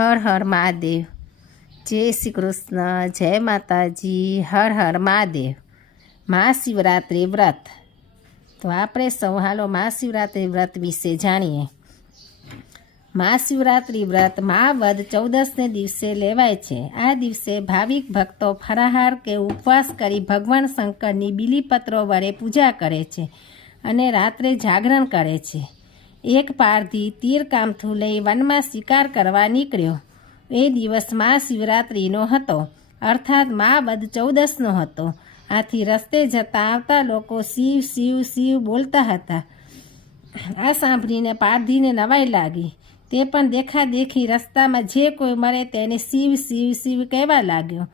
હર હર મહાદેવ। જય શ્રી કૃષ્ણ, જય માતાજી, હર હર મહાદેવ। મહાશિવરાત્રિ વ્રત, તો આપણે સૌ હાલો મહાશિવરાત્રિ વ્રત વિશે જાણીએ। મહાશિવરાત્રિ વ્રત મહાવદ 14ને દિવસે લેવાય છે। આ દિવસે ભાવિક ભક્તો ફરાહાર કે ઉપવાસ કરી ભગવાન શંકરની બીલીપત્રો વડે પૂજા કરે છે અને રાત્રે જાગરણ કરે છે। એક પારધી તીર કામથું લઈ વનમાં શિકાર કરવા નીકળ્યો। એ દિવસ મહાશિવરાત્રિનો હતો, અર્થાત મહાવદ 14નો હતો। આથી રસ્તે જતા આવતા લોકો શિવ શિવ શિવ બોલતા હતા। આ સાંભળીને પારધીને નવાઈ લાગી। તે પણ દેખાદેખી રસ્તામાં જે કોઈ મળે તેને શિવ શિવ શિવ કહેવા લાગ્યો।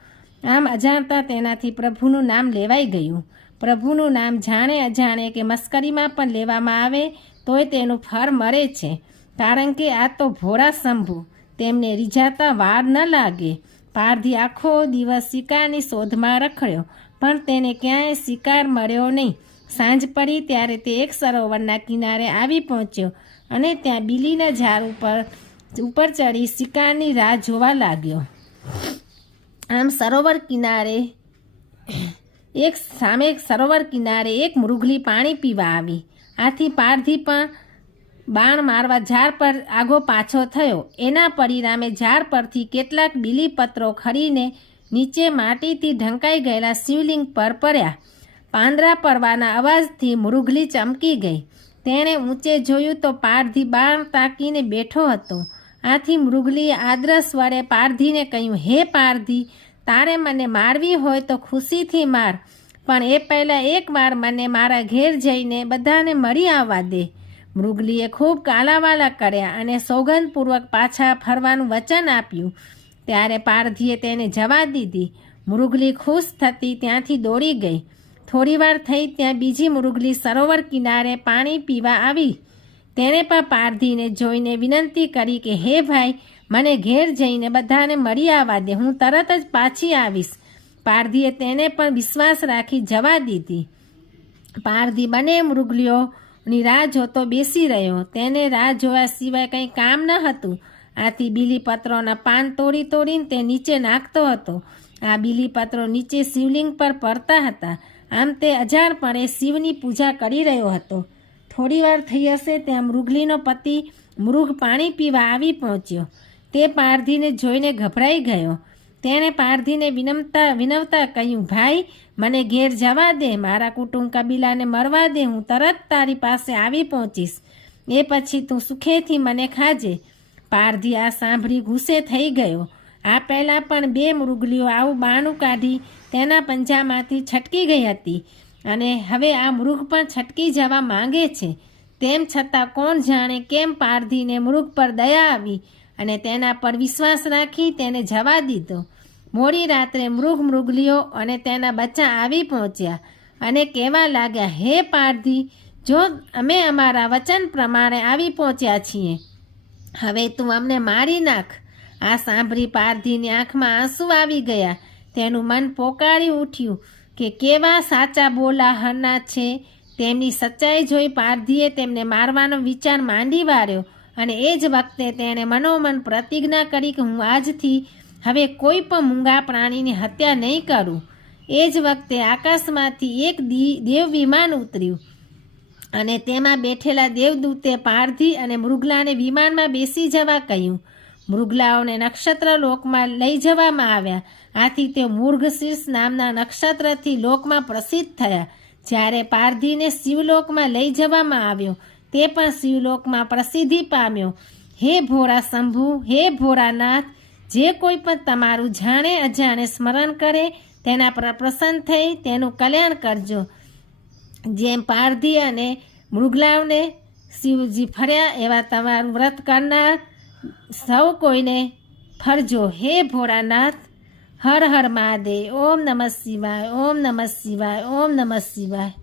આમ અજાણતા તેનાથી પ્રભુનું નામ લેવાઈ ગયું। પ્રભુનું નામ જાણે અજાણે કે મસ્કરીમાં પણ લેવામાં આવે તોય તેનું ફળ મળે છે, કારણ કે આ તો ભોળા શંભુ, તેમને રીઝાતા વાર ન લાગે। પારધી આખો દિવસ શિકારની શોધમાં રખડ્યો, પણ તેને ક્યાંય શિકાર મળ્યો નહીં। સાંજ પડી ત્યારે તે એક સરોવરના કિનારે આવી પહોંચ્યો અને ત્યાં બીલીના ઝાડ ઉપર ચડી શિકારની રાહ જોવા લાગ્યો। આમ સરોવર કિનારે એક મૃગલી પાણી પીવા આવી। આથી પારધી પણ બાણ મારવા ઝાડ પર આગો પાછો થયો। એના પરિણામે ઝાડ પરથી કેટલાક બીલીપત્રો ખરીને નીચે માટીથી ઢંકાઈ ગયેલા શિવલિંગ પર પડ્યા। પાંદડા પડવાના અવાજથી મૃગલી ચમકી ગઈ। તેણે ઊંચે જોયું તો પારધી બાણ તાકીને બેઠો હતો। આથી મૃગલીએ આદરસ વડે પારધીને કહ્યું, હે પારધી, તારે મને મારવી હોય તો ખુશીથી માર, પણ એ પહેલાં એકવાર મને મારા ઘેર જઈને બધાને મળી આવવા દે। મૃગલીએ ખૂબ કાલાવાલા કર્યા અને સોગંદપૂર્વક પાછા ફરવાનું વચન આપ્યું। ત્યારે પારધીએ તેને જવા દીધી। મૃગલી ખુશ થતી ત્યાંથી દોડી ગઈ। થોડીવાર થઈ ત્યાં બીજી મૃગલી સરોવર કિનારે પાણી પીવા આવી। તેણે પણ પારધીને જોઈને વિનંતી કરી કે હે ભાઈ, મને ઘેર જઈને બધાને મળી આવવા દે, હું તરત જ પાછી આવીશ। પારધીએ તેને પણ વિશ્વાસ રાખી જવા દીધી। પારધી બંને મૃગલીઓની રાહ જોતો બેસી રહ્યો। તેને રાહ જોવા સિવાય કંઈ કામ ન હતું। આથી બીલીપત્રોના પાન તોડીને તે નીચે નાખતો હતો। આ બીલીપત્રો નીચે શિવલિંગ પર પડતા હતા। આમ તે અજાણપણે શિવની પૂજા કરી રહ્યો હતો। થોડીવાર થઈ હશે ત્યાં મૃગલીનો પતિ મૃગ પાણી પીવા આવી પહોંચ્યો। તે પારધીને જોઈને ગભરાઈ ગયો। તેણે પારધીને વિનવતા કહ્યું, ભાઈ, મને ઘેર જવા દે, મારા કુટુંબ કબીલાને મરવા દે, હું તરત તારી પાસે આવી પહોંચીશ, એ પછી તું સુખેથી મને ખાજે। પારધી આ સાંભળી ગુસ્સે થઈ ગયો। આ પહેલાં પણ 2 મૃગલીઓ આવું બાણું કાઢી તેના પંજામાંથી છટકી ગઈ હતી અને હવે આ મૃગ પણ છટકી જવા માંગે છે। તેમ છતાં કોણ જાણે કેમ પારધીને મૃગ પર દયા આવી અને તેના પર વિશ્વાસ રાખી તેને જવા દીધો। મોડી રાત્રે મૃગલીઓ અને તેના બચ્ચા આવી પહોંચ્યા અને કહેવા લાગ્યા, હે પારધી, જો અમે અમારા વચન પ્રમાણે આવી પહોંચ્યા છીએ, હવે તું અમને મારી નાખ। આ સાંભળી પારધીની આંખમાં આંસુ આવી ગયા। તેનું મન પોકારી ઉઠ્યું કે કેવા સાચા બોલાહના છે। તેમની સચ્ચાઈ જોઈ પારધીએ તેમને મારવાનો વિચાર માંડી વાળ્યો અને એ જ વખતે તેણે મનોમન પ્રતિજ્ઞા કરી કે હું આજથી હવે કોઈ પણ મૂંગા પ્રાણીની હત્યા નહીં કરું। એ જ વખતે આકાશમાંથી એક દેવ વિમાન ઉતર્યું અને તેમાં બેઠેલા દેવદૂતે પારધી અને મૃગલાને વિમાનમાં બેસી જવા કહ્યું। મૃગલાઓને નક્ષત્ર લોકમાં લઈ જવામાં આવ્યા। આથી તેઓ મૃગશીર્ષ નામના નક્ષત્રથી લોકમાં પ્રસિદ્ધ થયા। જ્યારે પારધીને શિવલોકમાં લઈ જવામાં આવ્યો, તે પણ શિવલોકમાં પ્રસિદ્ધિ પામ્યો। હે ભોળા શંભુ, હે ભોળાનાથ, જે કોઈ પણ તમારું જાણે અજાણે સ્મરણ કરે તેના પર પ્રસન્ન થઈ તેનું કલ્યાણ કરજો। જેમ પારધી અને મૃગલાઓને શિવજી ફર્યા એવા તમારું વ્રત કરનાર સૌ કોઈને ફરજો। હે ભોળાનાથ, હર હર મહાદેવ। ઓમ નમઃ શિવાય, ઓમ નમઃ શિવાય, ઓમ નમઃ શિવાય।